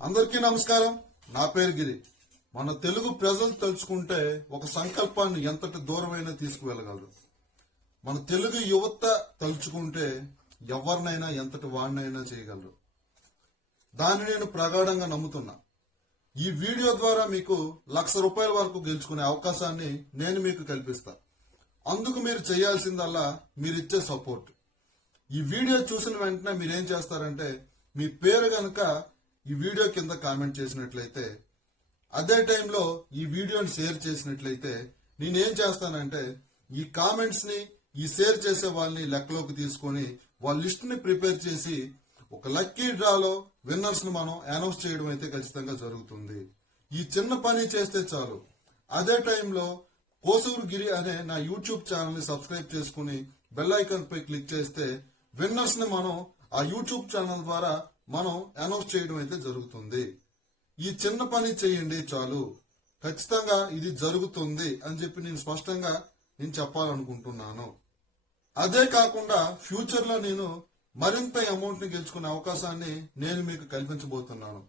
అందరికీ నమస్కారం. నా పేరు గిరి. మన తెలుగు ప్రజలు తలుచుకుంటే ఒక సంకల్పాన్ని ఎంతటి దూరమైనా తీసుకువెళ్ళగలరు. మన తెలుగు యువత తలుచుకుంటే ఎవరినైనా ఎంతటి వాడినైనా చేయగలరు. దాన్ని నేను ప్రగాఢంగా నమ్ముతున్నా. ఈ వీడియో ద్వారా మీకు ₹1,00,000 వరకు గెలుచుకునే అవకాశాన్ని నేను మీకు కల్పిస్తా. అందుకు మీరు చేయాల్సిందల్లా మీరిచ్చే సపోర్ట్. ఈ వీడియో చూసిన వెంటనే మీరేం చేస్తారంటే మీ పేరు గనక ఈ వీడియో కింద కామెంట్ చేసినట్లయితే, అదే టైంలో ఈ వీడియోని షేర్ చేసినట్లయితే నేనేం చేస్తానంటే ఈ కామెంట్స్ ని, ఈ షేర్ చేసే వాళ్ళని లెక్కలోకి తీసుకొని వాళ్ళ లిస్ట్ ని ప్రిపేర్ చేసి ఒక లక్కీ డ్రాలో విన్నర్స్ ని మనం అనౌన్స్ చేయడం అయితే ఖచ్చితంగా జరుగుతుంది. ఈ చిన్న పని చేస్తే చాలు. అదే టైంలో కోసూరు గిరి అనే నా యూట్యూబ్ ఛానల్ ని సబ్స్క్రైబ్ చేసుకుని బెల్ ఐకాన్ పై క్లిక్ చేస్తే విన్నర్స్ ని మనం ఆ యూట్యూబ్ ఛానల్ ద్వారా మనం అనౌన్స్ చేయడం అయితే జరుగుతుంది. ఈ చిన్న పని చేయండి చాలు, ఖచ్చితంగా ఇది జరుగుతుంది అని చెప్పి నేను స్పష్టంగా చెప్పాలనుకుంటున్నాను. అదే కాకుండా ఫ్యూచర్ లో నేను మరింత అమౌంట్ ని గెలుచుకునే అవకాశాన్ని నేను మీకు కల్పించబోతున్నాను.